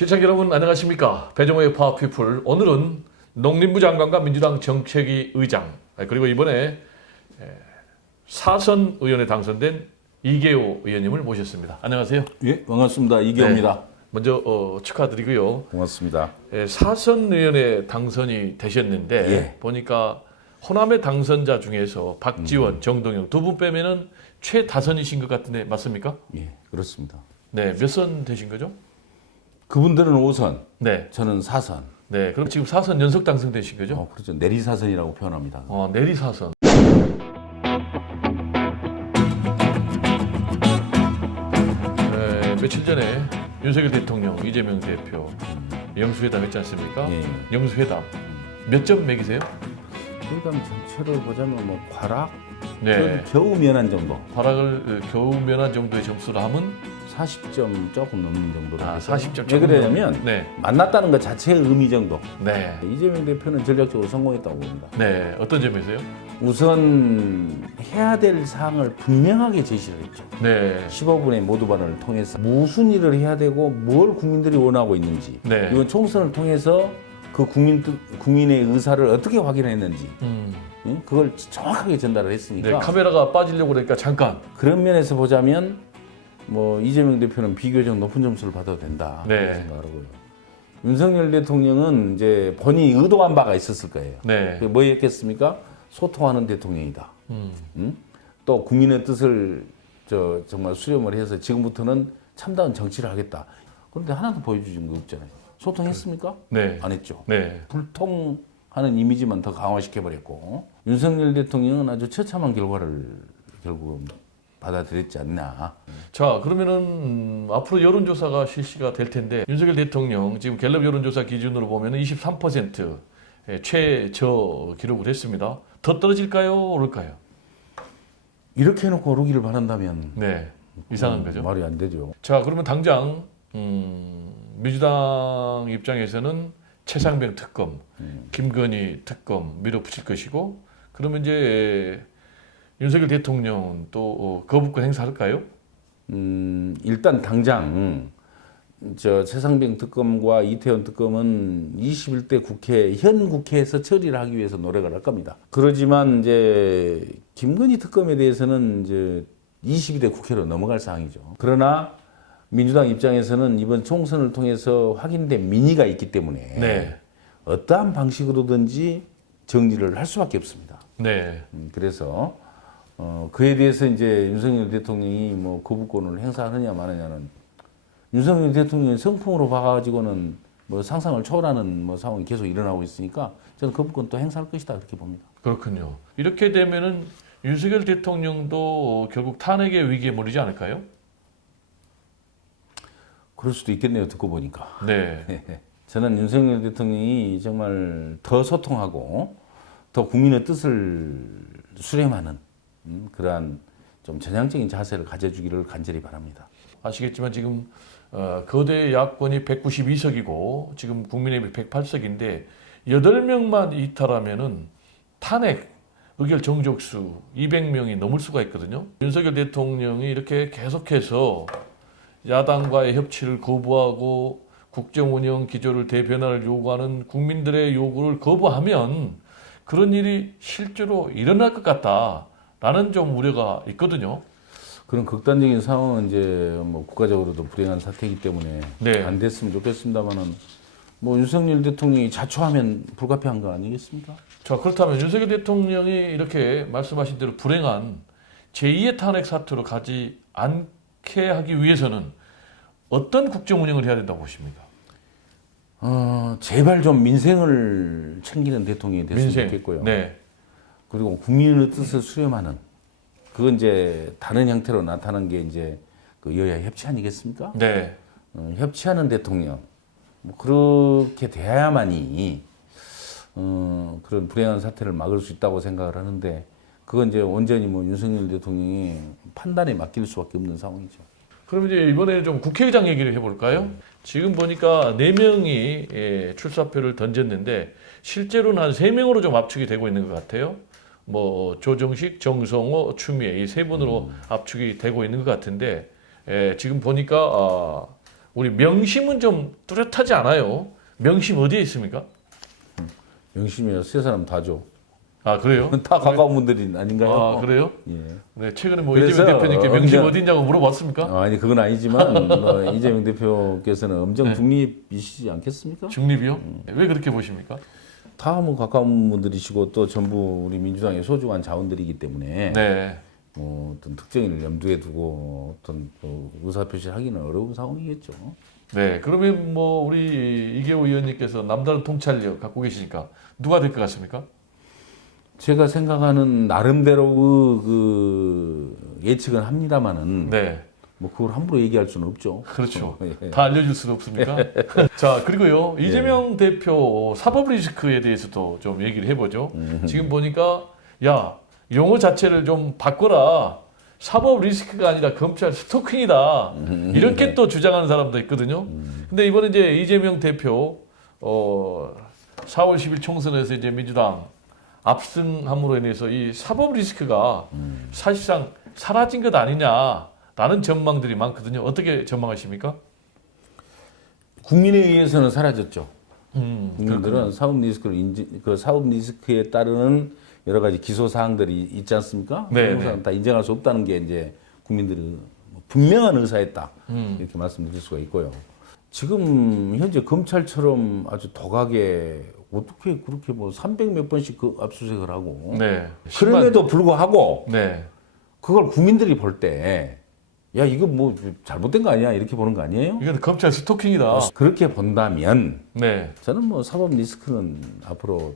시청자 여러분 안녕하십니까? 배종호의 파워피플. 오늘은 농림부 장관과 민주당 정책위 의장 그리고 이번에 사선 의원에 당선된 이계호 의원님을 모셨습니다. 안녕하세요. 예, 반갑습니다. 이계호입니다. 네, 먼저 축하드리고요. 고맙습니다. 사선 의원에 당선이 되셨는데 예. 보니까 호남의 당선자 중에서 박지원, 정동영 두 분 빼면은 최다선이신 것 같은데 맞습니까? 예, 그렇습니다. 네, 몇 선 되신 거죠? 그분들은 5선, 네. 저는 4선. 네, 그럼 지금 4선 연속 당선되신 거죠? 그렇죠. 내리사선이라고 표현합니다. 내리 4선. 네, 며칠 전에 윤석열 대통령, 이재명 대표 영수회담 했지 않습니까? 예. 영수회담 몇 점 매기세요? 회담 전체를 보자면 뭐 과락, 네. 겨우 면한 정도. 발악을 겨우 면한 정도의 점수를 하면 40점 조금 넘는 정도로. 40점. 왜 그러냐면 네, 만났다는 것 자체의 의미 정도. 네, 이재명 대표는 전략적으로 성공했다고 봅니다. 네. 어떤 점에서요? 우선 해야 될 사항을 분명하게 제시를 했죠. 네, 15분의 모두반을 통해서 무슨 일을 해야 되고 뭘 국민들이 원하고 있는지, 네. 이건 총선을 통해서 그 국민의 의사를 어떻게 확인했는지, 응? 그걸 정확하게 전달을 했으니까. 네. 카메라가 빠지려고 그러니까 잠깐. 그런 면에서 보자면 뭐 이재명 대표는 비교적 높은 점수를 받아도 된다 네. 생각하고요. 윤석열 대통령은 이제 본인이 의도한 바가 있었을 거예요. 네, 그게 뭐였겠습니까? 소통하는 대통령이다. 응? 또 국민의 뜻을 정말 수렴을 해서 지금부터는 참다운 정치를 하겠다. 그런데 하나도 보여주신 거 없잖아요. 소통했습니까? 네, 안 했죠. 네. 불통하는 이미지만 더 강화시켜버렸고, 윤석열 대통령은 아주 처참한 결과를 결국 받아들였지 않나. 자, 그러면은 앞으로 여론조사가 실시가 될 텐데 윤석열 대통령 지금 갤럽 여론조사 기준으로 보면은 23% 최저 기록을 했습니다. 더 떨어질까요? 오를까요? 이렇게 해놓고 오르기를 바란다면 네, 이상한 거죠. 말이 안 되죠. 자, 그러면 당장 민주당 입장에서는 최상병 특검, 김건희 특검 밀어붙일 것이고, 그러면 이제 윤석열 대통령은 또 거부권 행사할까요? 일단 당장 최상병 특검과 이태원 특검은 21대 국회 현 국회에서 처리를 하기 위해서 노력을 할 겁니다. 그러지만 이제 김건희 특검에 대해서는 이제 22대 국회로 넘어갈 사항이죠. 그러나 민주당 입장에서는 이번 총선을 통해서 확인된 민의가 있기 때문에 네, 어떠한 방식으로든지 정리를 할 수밖에 없습니다. 네, 그래서 그에 대해서 이제 윤석열 대통령이 뭐 거부권을 행사하느냐 마느냐는 윤석열 대통령이 성품으로 봐가지고는 뭐 상상을 초월하는 뭐 상황이 계속 일어나고 있으니까 저는 거부권 또 행사할 것이다 그렇게 봅니다. 그렇군요. 이렇게 되면은 윤석열 대통령도 결국 탄핵의 위기에 몰리지 않을까요? 그럴 수도 있겠네요. 듣고 보니까. 네, 저는 윤석열 대통령이 정말 더 소통하고 더 국민의 뜻을 수렴하는 그러한 좀 전향적인 자세를 가져주기를 간절히 바랍니다. 아시겠지만 지금 거대 야권이 192석이고 지금 국민의힘이 108석인데 8명만 이탈하면은 탄핵 의결 정족수 200명이 넘을 수가 있거든요. 윤석열 대통령이 이렇게 계속해서 야당과의 협치를 거부하고 국정 운영 기조를 대변화를 요구하는 국민들의 요구를 거부하면 그런 일이 실제로 일어날 것 같다라는 좀 우려가 있거든요. 그런 극단적인 상황은 이제 뭐 국가적으로도 불행한 사태이기 때문에 네. 안 됐으면 좋겠습니다만은 뭐 윤석열 대통령이 자초하면 불가피한 거 아니겠습니까? 자, 그렇다면 윤석열 대통령이 이렇게 말씀하신 대로 불행한 제2의 탄핵 사태로 가지 않게 하기 위해서는 어떤 국정 운영을 해야 된다고 보십니까? 제발 좀 민생을 챙기는 대통령이 됐으면 좋겠고요. 네. 그리고 국민의 뜻을 수렴하는 그건 이제 다른 형태로 나타난 게 이제 그 여야 협치 아니겠습니까? 네. 협치하는 대통령 뭐 그렇게 돼야만이 그런 불행한 사태를 막을 수 있다고 생각을 하는데 그건 이제 온전히 뭐 윤석열 대통령이 판단에 맡길 수밖에 없는 상황이죠. 그럼 이제 이번에 좀 국회의장 얘기를 해볼까요? 지금 보니까 4명이 출사표를 던졌는데 실제로는 한 3명으로 좀 압축이 되고 있는 것 같아요. 뭐 조정식, 정성호, 추미애 이 세 분으로 압축이 되고 있는 것 같은데 지금 보니까 우리 명심은 좀 뚜렷하지 않아요. 명심 어디에 있습니까? 명심이야 세 사람 다 줘. 아 그래요? 다 가까운 분들이 아닌가요? 아 그래요? 예. 네 최근에 뭐 그래서 이재명 대표님께 명심 엄정- 어디냐고 물어봤습니까? 아니 그건 아니지만 뭐 이재명 대표께서는 엄정 네. 중립이시지 않겠습니까? 중립이요? 왜 그렇게 보십니까? 다 뭐 가까운 분들이시고 또 전부 우리 민주당의 소중한 자원들이기 때문에 네. 뭐 어떤 특정인을 염두에 두고 어떤 또 의사 표시를 하기는 어려운 상황이겠죠. 네. 그러면 뭐 우리 이계호 의원님께서 남다른 통찰력 갖고 계시니까 누가 될 것 같습니까? 제가 생각하는 나름대로 그 예측은 합니다만은 네. 뭐 그걸 함부로 얘기할 수는 없죠. 그렇죠. 예. 다 알려줄 수는 없습니까? 자, 그리고요. 이재명 대표 사법 리스크에 대해서도 좀 얘기를 해보죠. 지금 보니까 야, 용어 자체를 좀 바꿔라. 사법 리스크가 아니라 검찰 스토킹이다. 이렇게 또 주장하는 사람도 있거든요. 근데 이번에 이제 이재명 대표 4월 10일 총선에서 이제 민주당 압승함으로 인해서 이 사법 리스크가 사실상 사라진 것 아니냐라는 전망들이 많거든요. 어떻게 전망하십니까? 국민에 의해서는 사라졌죠. 그렇군요. 국민들은 그 사법 리스크에 따르는 여러 가지 기소 사항들이 있지 않습니까? 네, 그런 사항 다 인정할 수 없다는 게 이제 국민들이 분명한 의사였다 이렇게 말씀드릴 수가 있고요. 지금 현재 검찰처럼 아주 독하게 어떻게 그렇게 뭐 300몇 번씩 그 압수수색을 하고 네. 그럼에도 불구하고 네. 그걸 국민들이 볼 때 야 이거 뭐 잘못된 거 아니야 이렇게 보는 거 아니에요? 이건 검찰 스토킹이다. 그렇게 본다면 네. 저는 뭐 사법 리스크는 앞으로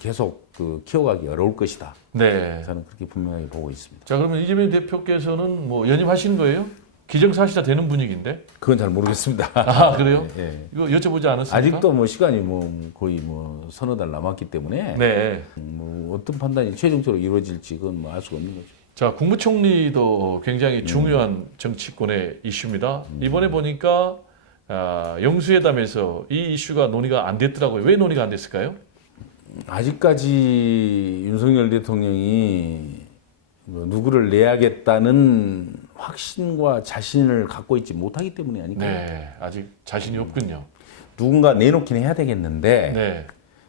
계속 키워가기 어려울 것이다. 네. 저는 그렇게 분명하게 보고 있습니다. 자, 그러면 이재명 대표께서는 뭐 연임하시는 거예요? 기정사실화 되는 분위기인데? 그건 잘 모르겠습니다. 아, 그래요? 예. 이거 여쭤보지 않았습니까? 아직도 뭐 시간이 뭐 거의 뭐 서너 달 남았기 때문에 네. 뭐 어떤 판단이 최종적으로 이루어질지 그건 뭐 알 수가 없는 거죠. 자, 국무총리도 굉장히 중요한 정치권의 이슈입니다. 이번에 보니까 영수회담에서 이 이슈가 논의가 안 됐더라고요. 왜 논의가 안 됐을까요? 아직까지 윤석열 대통령이 뭐 누구를 내야겠다는 확신과 자신을 갖고 있지 못하기 때문이 아닐까요? 네, 아직 자신이 없군요. 누군가 내놓긴 해야 되겠는데 네,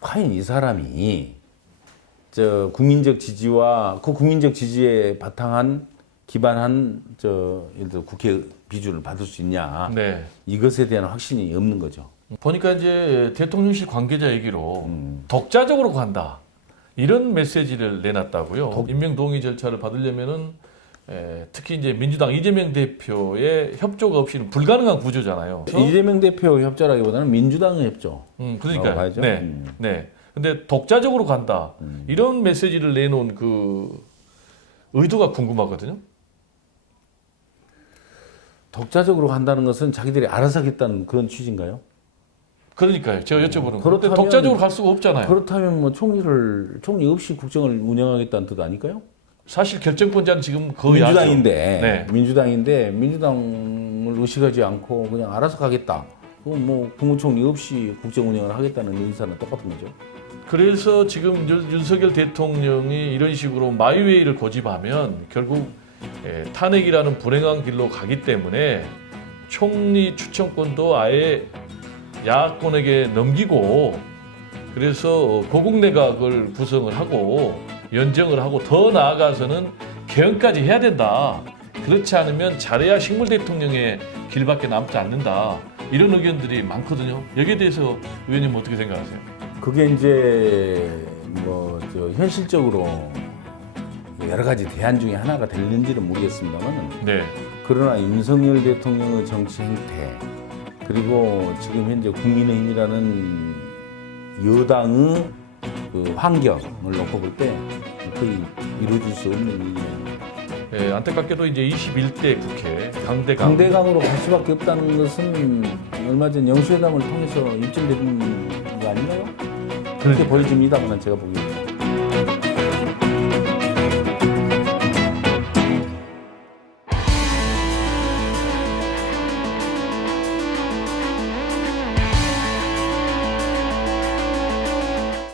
과연 이 사람이 저 국민적 지지와 그 국민적 지지에 기반한 예를 들어 국회 비준을 받을 수 있냐 네. 이것에 대한 확신이 없는 거죠. 보니까 이제 대통령실 관계자 얘기로 독자적으로 간다 이런 메시지를 내놨다고요. 임명 동의 절차를 받으려면은 특히 이제 민주당 이재명 대표의 협조가 없이는 불가능한 구조잖아요. 이재명 대표 협조라기보다는 민주당의 협조. 그러니까 봐야죠. 네, 네. 근데 독자적으로 간다 이런 메시지를 내놓은 그 의도가 궁금하거든요. 독자적으로 간다는 것은 자기들이 알아서 하겠다는 그런 취지인가요? 그러니까요. 제가 여쭤보는 거. 그렇다면- 근데 독자적으로 갈 수가 없잖아요. 그렇다면 뭐 총리 없이 국정을 운영하겠다는 뜻 아닐까요? 사실 결정권자는 지금 거의 민주당인데 네. 민주당을 의식하지 않고 그냥 알아서 가겠다. 그건 뭐 국무총리 없이 국정 운영을 하겠다는 의사는 똑같은 거죠. 그래서 지금 윤석열 대통령이 이런 식으로 마이웨이를 고집하면 결국 탄핵이라는 불행한 길로 가기 때문에 총리 추천권도 아예 야권에게 넘기고 그래서 고국내각을 구성을 하고 연정을 하고 더 나아가서는 개헌까지 해야 된다. 그렇지 않으면 잘해야 식물 대통령의 길밖에 남지 않는다. 이런 의견들이 많거든요. 여기에 대해서 의원님 어떻게 생각하세요? 그게 이제 현실적으로 여러 가지 대안 중에 하나가 될는지는 모르겠습니다만 네, 그러나 윤석열 대통령의 정치 행태 그리고 지금 현재 국민의힘이라는 여당의 그 환경을 놓고 볼 때 거의 이루어질 수 없는 일이에요. 안타깝게도 이제 21대 국회 강대강 강대강으로 갈 수밖에 없다는 것은 얼마 전 영수회담을 통해서 입증된 거 아닌가요? 그렇게 보여집니다만 제가 보기에는.